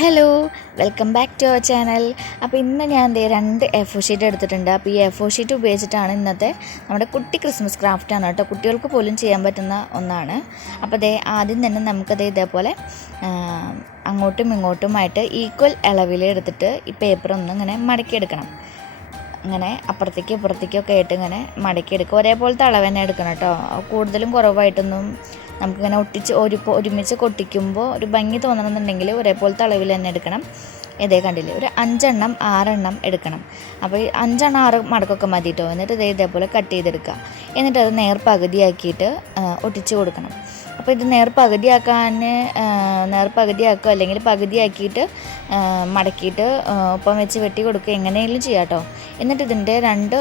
Hello, welcome back to our channel. അപ്പോൾ ഇന്ന് ഞാൻ രണ്ട് എ4 ഷീറ്റ് എടുത്തിട്ടുണ്ട്. അപ്പോൾ ഈ എ4 ഷീറ്റ് ഉപയോഗിച്ചിട്ടാണ് ഇന്നത്തെ നമ്മുടെ കുട്ടി ക്രിസ്മസ് ക്രാഫ്റ്റാണ് കേട്ടോ. കുട്ടികൾക്ക് പോലും ചെയ്യാൻ പറ്റുന്ന ഒന്നാണ്. അപ്പോൾ ആദ്യം തന്നെ നമുക്കത് ഇതേപോലെ അങ്ങോട്ടും ഇങ്ങോട്ടുമായിട്ട് ഈക്വൽ അളവിൽ എടുത്തിട്ട് ഈ പേപ്പർ ഒന്ന് ഇങ്ങനെ മടക്കിയെടുക്കണം. ഇങ്ങനെ അപ്പുറത്തേക്കും ഇപ്പുറത്തേക്കൊക്കെ ആയിട്ട് ഇങ്ങനെ മടക്കിയെടുക്കുക. ഒരേപോലത്തെ അളവ് തന്നെ എടുക്കണം കേട്ടോ. കൂടുതലും കുറവായിട്ടൊന്നും നമുക്കിങ്ങനെ ഒരുമിച്ച് കൊട്ടിക്കുമ്പോൾ ഒരു ഭംഗി തോന്നണമെന്നുണ്ടെങ്കിൽ ഒരേപോലത്തെ അളവിൽ തന്നെ എടുക്കണം. കണ്ടില്ലേ, ഒരു 5 എണ്ണം 6 എണ്ണം എടുക്കണം. അപ്പോൾ ഈ 5 എണ്ണം 6 മടക്കൊക്കെ മതി കേട്ടോ. എന്നിട്ട് ഇതേപോലെ കട്ട് ചെയ്തെടുക്കുക. എന്നിട്ട് അത് നേർപകുതിയാക്കിയിട്ട് ഒട്ടിച്ച് കൊടുക്കണം. അപ്പോൾ ഇത് നേർപകുതിയാക്കുക അല്ലെങ്കിൽ പകുതിയാക്കിയിട്ട് മടക്കിയിട്ട് ഒപ്പം വെച്ച് വെട്ടി കൊടുക്കുക, എങ്ങനെയെങ്കിലും ചെയ്യാം കേട്ടോ. എന്നിട്ട് ഇതിൻ്റെ 2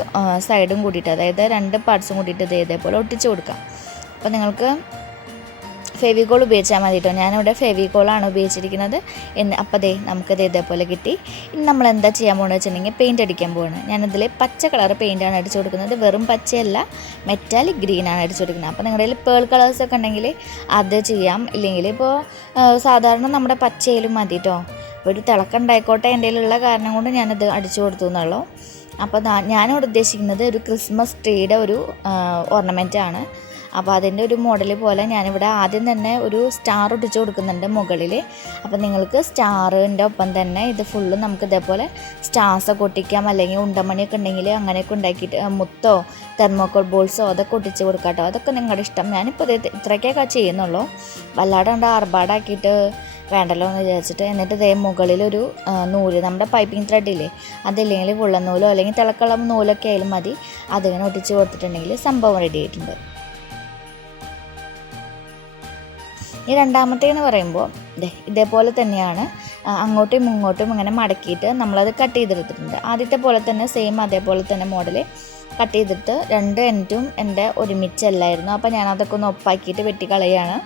സൈഡും കൂടിയിട്ട്, അതായത് 2 പാർട്സും കൂടിയിട്ട് ഇതേപോലെ ഒട്ടിച്ച് കൊടുക്കാം. അപ്പോൾ നിങ്ങൾക്ക് ഫെവിക്കോൾ ഉപയോഗിച്ചാൽ മതി കേട്ടോ. ഞാനിവിടെ ഫെവിക്കോളാണ് ഉപയോഗിച്ചിരിക്കുന്നത്. അപ്പോൾ നമുക്കത് ഇതേപോലെ കിട്ടി. ഇനി നമ്മൾ എന്താ ചെയ്യാൻ പോകുന്നത് വെച്ചിട്ടുണ്ടെങ്കിൽ പെയിൻറ്റ് അടിക്കാൻ പോവാണ്. ഞാനിതിൽ പച്ച കളർ പെയിൻറ്റാണ് അടിച്ചു കൊടുക്കുന്നത്. വെറും പച്ചയല്ല, മെറ്റാലിക് ഗ്രീനാണ് അടിച്ചു കൊടുക്കുന്നത്. അപ്പോൾ നിങ്ങളുടെ കയ്യിൽ പേൾ കളേഴ്സൊക്കെ ഉണ്ടെങ്കിൽ അത് ചെയ്യാം. ഇല്ലെങ്കിൽ ഇപ്പോൾ സാധാരണ നമ്മുടെ പച്ചയിലും മതി കേട്ടോ. ഒരു തിളക്കമുണ്ടായിക്കോട്ടെ എൻ്റെ കയ്യിലുള്ള കാരണം കൊണ്ട് ഞാനത് അടിച്ചു കൊടുത്തു എന്നുള്ളൂ. അപ്പോൾ ഞാനിവിടെ ഉദ്ദേശിക്കുന്നത് ഒരു ക്രിസ്മസ് ട്രീയുടെ ഒരു ഓർണമെൻറ്റാണ്. അപ്പോൾ അതിൻ്റെ ഒരു മോഡൽ പോലെ ഞാനിവിടെ ആദ്യം തന്നെ ഒരു സ്റ്റാർ ഒട്ടിച്ച് കൊടുക്കുന്നുണ്ട് മുകളിൽ. അപ്പോൾ നിങ്ങൾക്ക് സ്റ്റാറിൻ്റെ ഒപ്പം തന്നെ ഇത് ഫുള്ളും നമുക്ക് ഇതേപോലെ സ്റ്റാർസൊക്കെ ഒട്ടിക്കാം, അല്ലെങ്കിൽ ഉണ്ടമണിയൊക്കെ ഉണ്ടെങ്കിൽ അങ്ങനെയൊക്കെ ഉണ്ടാക്കിയിട്ട് മുത്തോ തെർമോക്കോൾ ബോൾസോ അതൊക്കെ ഒട്ടിച്ച് കൊടുക്കാം കേട്ടോ. അതൊക്കെ നിങ്ങളുടെ ഇഷ്ടം. ഞാനിപ്പോൾ ഇത്രയൊക്കെ ചെയ്യുന്നുള്ളൂ, വല്ലാതെ കൊണ്ട് ആർഭാടാക്കിയിട്ട് വേണ്ടല്ലോ എന്ന് വിചാരിച്ചിട്ട്. എന്നിട്ട് മുകളിലൊരു നൂല്, നമ്മുടെ പൈപ്പിംഗ് ത്രെഡില്ലേ, അതില്ലെങ്കിൽ ഉള്ള നൂലോ അല്ലെങ്കിൽ തിളക്കളം നൂലൊക്കെ ആയാലും മതി, അതിങ്ങനെ ഒട്ടിച്ച് കൊടുത്തിട്ടുണ്ടെങ്കിൽ സംഭവം റെഡി ആയിട്ടുണ്ട്. ഈ രണ്ടാമത്തേന്ന് പറയുമ്പോൾ ഇതേപോലെ തന്നെയാണ്. അങ്ങോട്ടും ഇങ്ങോട്ടും ഇങ്ങനെ മടക്കിയിട്ട് നമ്മളത് കട്ട് ചെയ്തെടുത്തിട്ടുണ്ട്. ആദ്യത്തെ പോലെ തന്നെ സെയിം അതേപോലെ തന്നെ മോഡൽ കട്ട് ചെയ്തിട്ട് 2 എൻഡും എൻ്റെ ഒരുമിച്ചല്ലായിരുന്നു. അപ്പോൾ ഞാനതൊക്കെ ഒന്ന് ഒപ്പാക്കിയിട്ട് വെട്ടിക്കളയാണ്.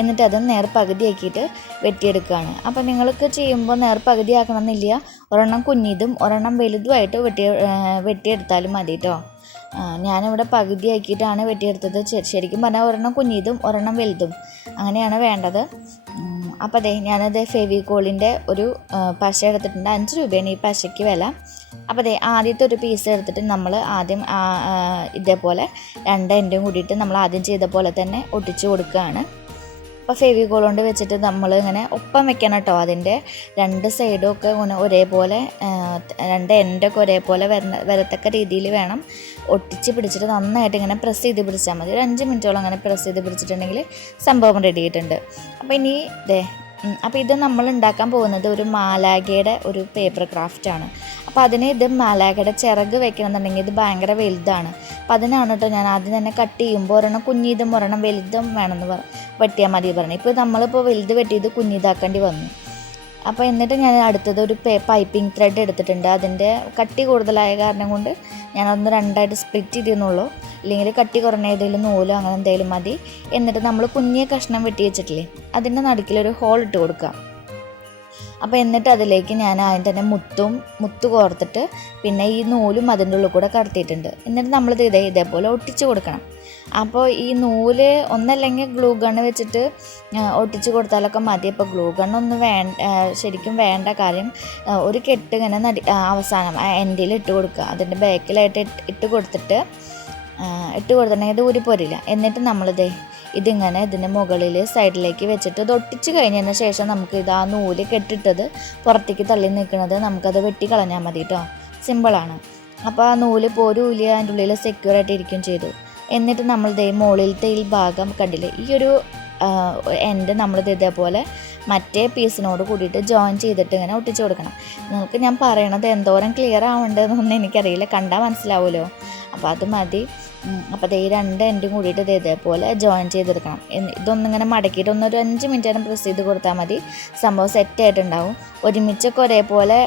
എന്നിട്ട് അത് നേർപകുതിയാക്കിയിട്ട് വെട്ടിയെടുക്കുകയാണ്. അപ്പോൾ നിങ്ങൾക്ക് ചെയ്യുമ്പോൾ നേർപകുതിയാക്കണമെന്നില്ല, ഒരെണ്ണം കുഞ്ഞിതും ഒരെണ്ണം വലുതുമായിട്ട് വെട്ടിയെടുത്താലും മതി കേട്ടോ. ഞാനിവിടെ പകുതിയാക്കിയിട്ടാണ് വെട്ടിയെടുത്തത്. ശരിക്കും പറഞ്ഞാൽ ഒരെണ്ണം കുഞ്ഞിതും ഒരെണ്ണം വലുതും അങ്ങനെയാണ് വേണ്ടത്. അപ്പോൾ ഞാനത് ഫെവിക്കോളിൻ്റെ ഒരു പശ എടുത്തിട്ടുണ്ട്. 5 രൂപയാണ് ഈ പശയ്ക്ക് വില. അപ്പോൾ ആദ്യത്തെ ഒരു പീസ് എടുത്തിട്ട് നമ്മൾ ആദ്യം ഇതേപോലെ 2 എൻഡും കൂടിയിട്ട് നമ്മൾ ആദ്യം ചെയ്ത പോലെ തന്നെ ഒട്ടിച്ച് കൊടുക്കുകയാണ്. അപ്പോൾ ഫെവിക്കോൾ കൊണ്ട് വെച്ചിട്ട് നമ്മൾ ഇങ്ങനെ ഒപ്പം വെക്കണം കേട്ടോ. അതിൻ്റെ 2 സൈഡും ഒക്കെ ഒരേപോലെ 2 എൻഡൊക്കെ ഒരേപോലെ വരത്തക്ക രീതിയിൽ വേണം ഒട്ടിച്ച് പിടിച്ചിട്ട് നന്നായിട്ട് ഇങ്ങനെ പ്രസ് ചെയ്ത് പിടിച്ചാൽ മതി. ഒരു 5 മിനിറ്റോളം അങ്ങനെ പ്രസ് ചെയ്ത് പിടിച്ചിട്ടുണ്ടെങ്കിൽ സംഭവം റെഡി ആയിട്ടുണ്ട്. അപ്പോൾ ഇനി അപ്പോൾ ഇത് നമ്മൾ ഉണ്ടാക്കാൻ പോകുന്നത് ഒരു മാലാഖയുടെ ഒരു പേപ്പർ ക്രാഫ്റ്റാണ്. അപ്പോൾ അതിന് ഇത് മാലാഖയുടെ ചിറക് വെക്കണമെന്നുണ്ടെങ്കിൽ ഇത് ഭയങ്കര വലുതാണ്. അപ്പോൾ അതിനാണ് കേട്ടോ ഞാൻ ആദ്യം തന്നെ കട്ട് ചെയ്യുമ്പോൾ ഒരെണ്ണം കുഞ്ഞിതും ഒരെണ്ണം വലുതും വേണമെന്ന് വെട്ടിയാൽ മതി പറഞ്ഞു. ഇപ്പോൾ നമ്മളിപ്പോൾ വലുത് വെട്ടിയത് കുഞ്ഞിതാക്കേണ്ടി വന്നു. അപ്പോൾ എന്നിട്ട് ഞാൻ അടുത്തത് ഒരു പൈപ്പിംഗ് ത്രെഡ് എടുത്തിട്ടുണ്ട്. അതിൻ്റെ കട്ടി കൂടുതലായ കാരണം കൊണ്ട് ഞാനൊന്ന് 2ആയിട്ട് സ്പ്ലിറ്റ് ചെയ്തെന്നുള്ളൂ. അല്ലെങ്കിൽ കട്ടി കുറഞ്ഞ ഏതെങ്കിലും നൂലോ അങ്ങനെ എന്തെങ്കിലും മതി. എന്നിട്ട് നമ്മൾ കുഞ്ഞിയ കഷ്ണം വെട്ടി വെച്ചിട്ടില്ലേ, അതിൻ്റെ നടുക്കിലൊരു ഹോൾ ഇട്ട് കൊടുക്കുക. അപ്പോൾ എന്നിട്ട് അതിലേക്ക് ഞാൻ അതിൻ്റെ തന്നെ മുത്ത് കോർത്തിട്ട് പിന്നെ ഈ നൂലും അതിൻ്റെ ഉള്ളിൽ കൂടെ കടത്തിയിട്ടുണ്ട്. എന്നിട്ട് നമ്മളിത് ഇതേപോലെ ഒട്ടിച്ച് കൊടുക്കണം. അപ്പോൾ ഈ നൂല് ഒന്നല്ലെങ്കിൽ ഗ്ലൂ ഗണ്ണ് വെച്ചിട്ട് ഒട്ടിച്ച് കൊടുത്താലൊക്കെ മതി. അപ്പോൾ ഗ്ലൂ ഗണ്ണൊന്നും ശരിക്കും വേണ്ട. കാര്യം ഒരു കെട്ട് ഇങ്ങനെ അവസാനം എൻഡിൽ ഇട്ട് കൊടുക്കുക. അതിൻ്റെ ബാക്കിലായിട്ട് ഇട്ട് കൊടുത്തിട്ടുണ്ടെങ്കിൽ ഇത് ഊരിപ്പോരില്ല. എന്നിട്ട് ഇതിങ്ങനെ ഇതിൻ്റെ മുകളിൽ സൈഡിലേക്ക് വെച്ചിട്ട് ഇത് ഒട്ടിച്ച് കഴിഞ്ഞതിന് ശേഷം നമുക്ക് ആ നൂല് കെട്ടിട്ടത് പുറത്തേക്ക് തള്ളി നിൽക്കുന്നത് നമുക്കത് വെട്ടിക്കളഞ്ഞാൽ മതി കേട്ടോ. സിമ്പിളാണ്. അപ്പോൾ ആ നൂല് പോരൂല, അതിൻ്റെ ഉള്ളിൽ സെക്യൂറായിട്ട് ഇരിക്കുകയും ചെയ്തു. എന്നിട്ട് നമ്മൾ മുകളിലത്തെ ഈ ഭാഗം കണ്ടില്ലേ, ഈ ഒരു എൻഡ് നമ്മളിത് ഇതേപോലെ മറ്റേ പീസിനോട് കൂടിയിട്ട് ജോയിൻ ചെയ്തിട്ട് ഇങ്ങനെ ഒട്ടിച്ച് കൊടുക്കണം. നിങ്ങൾക്ക് ഞാൻ പറയണത് എന്തോരം ക്ലിയർ ആവേണ്ടതെന്നൊന്നും എനിക്കറിയില്ല, കണ്ടാൽ മനസ്സിലാവുമല്ലോ. അപ്പോൾ അത് മതി. അപ്പോൾ ഈ 2 എൻഡും കൂടിയിട്ട് ഇതേപോലെ ജോയിൻ ചെയ്തെടുക്കണം. ഇതൊന്നിങ്ങനെ മടക്കിയിട്ട് ഒരു 5 മിനിറ്റ് നേരം പ്രസ് ചെയ്ത് കൊടുത്താൽ മതി. സംഭവം സെറ്റായിട്ടുണ്ടാവും. ഒരുമിച്ചൊക്കെ ഒരേപോലെ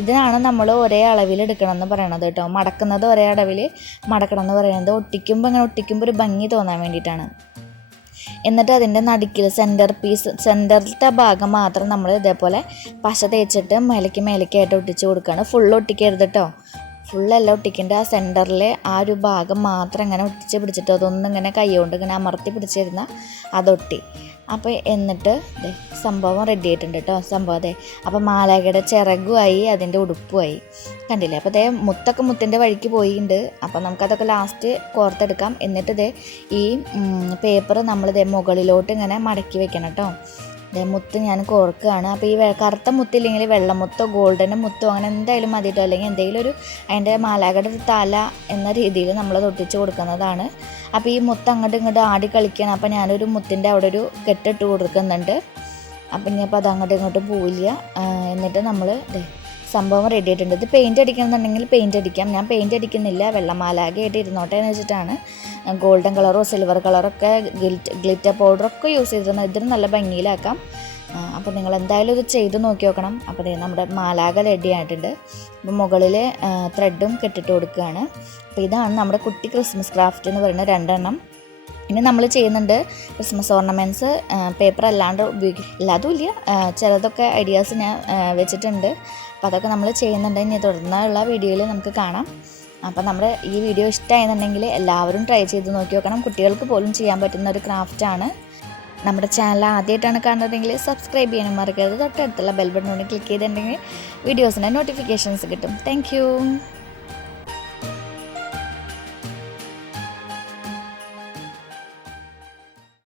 ഇതിനാണ് നമ്മൾ ഒരേ അളവിൽ എടുക്കണം എന്ന് പറയണത് കേട്ടോ. മടക്കുന്നത് ഒരേ അളവിൽ മടക്കണം എന്ന് പറയുന്നത് ഒട്ടിക്കുമ്പോൾ ഒരു ഭംഗി തോന്നാൻ വേണ്ടിയിട്ടാണ്. എന്നിട്ട് അതിൻ്റെ നടുക്കിൽ സെൻറ്ററിലത്തെ ഭാഗം മാത്രം നമ്മൾ ഇതേപോലെ പശ തേച്ചിട്ട് മേലേക്കായിട്ട് ഒട്ടിച്ച് കൊടുക്കുകയാണ്. ഫുള്ള് ഒട്ടിക്കരുത് കേട്ടോ. ഫുള്ളെല്ലാം ഒട്ടിക്കേണ്ട. ആ സെൻറ്ററിലെ ആ ഒരു ഭാഗം മാത്രം ഇങ്ങനെ ഒട്ടിച്ച് പിടിച്ചിട്ട് അതൊന്നിങ്ങനെ കൈ കൊണ്ട് ഇങ്ങനെ അമർത്തി പിടിച്ചിരുന്നാൽ അതൊട്ടി. അപ്പോൾ എന്നിട്ട് സംഭവം റെഡി ആയിട്ടുണ്ട് കേട്ടോ. സംഭവം അപ്പോൾ മാലാഖയുടെ ചിറകുമായി അതിൻ്റെ ഉടുപ്പുമായി കണ്ടില്ലേ. അപ്പോൾ മുത്തൊക്കെ മുത്തിൻ്റെ വഴിക്ക് പോയിട്ടുണ്ട്. അപ്പോൾ നമുക്കതൊക്കെ ലാസ്റ്റ് കോർത്തെടുക്കാം. എന്നിട്ട് ഈ പേപ്പർ നമ്മൾ മുകളിലോട്ട് ഇങ്ങനെ മടക്കി വെക്കണം കേട്ടോ. മുത്ത് ഞാൻ കോർക്കുകയാണ്. അപ്പോൾ ഈ കറുത്ത മുത്തില്ലെങ്കിൽ വെള്ളമുത്തോ ഗോൾഡൻ മുത്തോ അങ്ങനെ എന്തായാലും മതിയിട്ടോ, അല്ലെങ്കിൽ എന്തെങ്കിലും ഒരു അതിൻ്റെ മാലാഖയുടെ ഒരു തല എന്ന രീതിയിൽ നമ്മളത് ഒട്ടിച്ച് കൊടുക്കുന്നതാണ്. അപ്പോൾ ഈ മുത്ത് അങ്ങോട്ടും ഇങ്ങോട്ടും ആടി കളിക്കണം. അപ്പോൾ ഞാനൊരു മുത്തിൻ്റെ അവിടെ ഒരു കെട്ടിട്ട് കൊടുക്കുന്നുണ്ട്. അപ്പം ഇനിയപ്പോൾ അത് അങ്ങോട്ടും ഇങ്ങോട്ടും പോവില്ല. എന്നിട്ട് നമ്മൾ സംഭവം റെഡി ആയിട്ടുണ്ട്. ഇത് പെയിൻറ്റ് അടിക്കണമെന്നുണ്ടെങ്കിൽ പെയിൻറ്റ് അടിക്കാം. ഞാൻ പെയിൻറ്റ് അടിക്കുന്നില്ല, വെള്ളമാലാഖയായിട്ട് ഇരുന്നോട്ടെ എന്ന് വെച്ചിട്ടാണ്. ഗോൾഡൻ കളറോ സിൽവർ കളറൊക്കെ ഗ്ലിറ്റർ പൗഡറൊക്കെ യൂസ് ചെയ്തിരുന്നത്. ഇതിന് നല്ല ഭംഗിയിലാക്കാം. അപ്പോൾ നിങ്ങൾ എന്തായാലും ഇത് ചെയ്ത് നോക്കി നോക്കണം. അപ്പോൾ നമ്മുടെ മാലാഖ റെഡി ആയിട്ടുണ്ട്. അപ്പോൾ മുകളിൽ ത്രെഡും കെട്ടിട്ട് കൊടുക്കുകയാണ്. അപ്പോൾ ഇതാണ് നമ്മുടെ കുട്ടി ക്രിസ്മസ് ക്രാഫ്റ്റ് എന്ന് പറയുന്ന 2 എണ്ണം. ഇനി നമ്മൾ ചെയ്യുന്നുണ്ട് ക്രിസ്മസ് ഓർണമെൻറ്റ്സ്. പേപ്പർ അല്ലാണ്ട് ഉപയോഗിക്കും, എല്ലാതും ഇല്ല, ചിലതൊക്കെ ഐഡിയാസ് ഞാൻ വെച്ചിട്ടുണ്ട്. അപ്പോൾ അതൊക്കെ നമ്മൾ ചെയ്യുന്നുണ്ട്. ഇനി തുടർന്നുള്ള വീഡിയോയിൽ നമുക്ക് കാണാം. അപ്പോൾ നമ്മുടെ ഈ വീഡിയോ ഇഷ്ടമായെന്നുണ്ടെങ്കിൽ എല്ലാവരും ട്രൈ ചെയ്ത് നോക്കി നോക്കണം. കുട്ടികൾക്ക് പോലും ചെയ്യാൻ പറ്റുന്ന ഒരു ക്രാഫ്റ്റാണ്. നമ്മുടെ ചാനൽ ആദ്യമായിട്ടാണ് കാണുന്നതെങ്കിൽ സബ്സ്ക്രൈബ് ചെയ്യാനും മറക്കരുത്. തൊട്ടടുത്തുള്ള ബെൽ ബട്ടൺ ക്ലിക്ക് ചെയ്തിട്ടുണ്ടെങ്കിൽ വീഡിയോസിൻ്റെ നോട്ടിഫിക്കേഷൻസ് കിട്ടും. താങ്ക്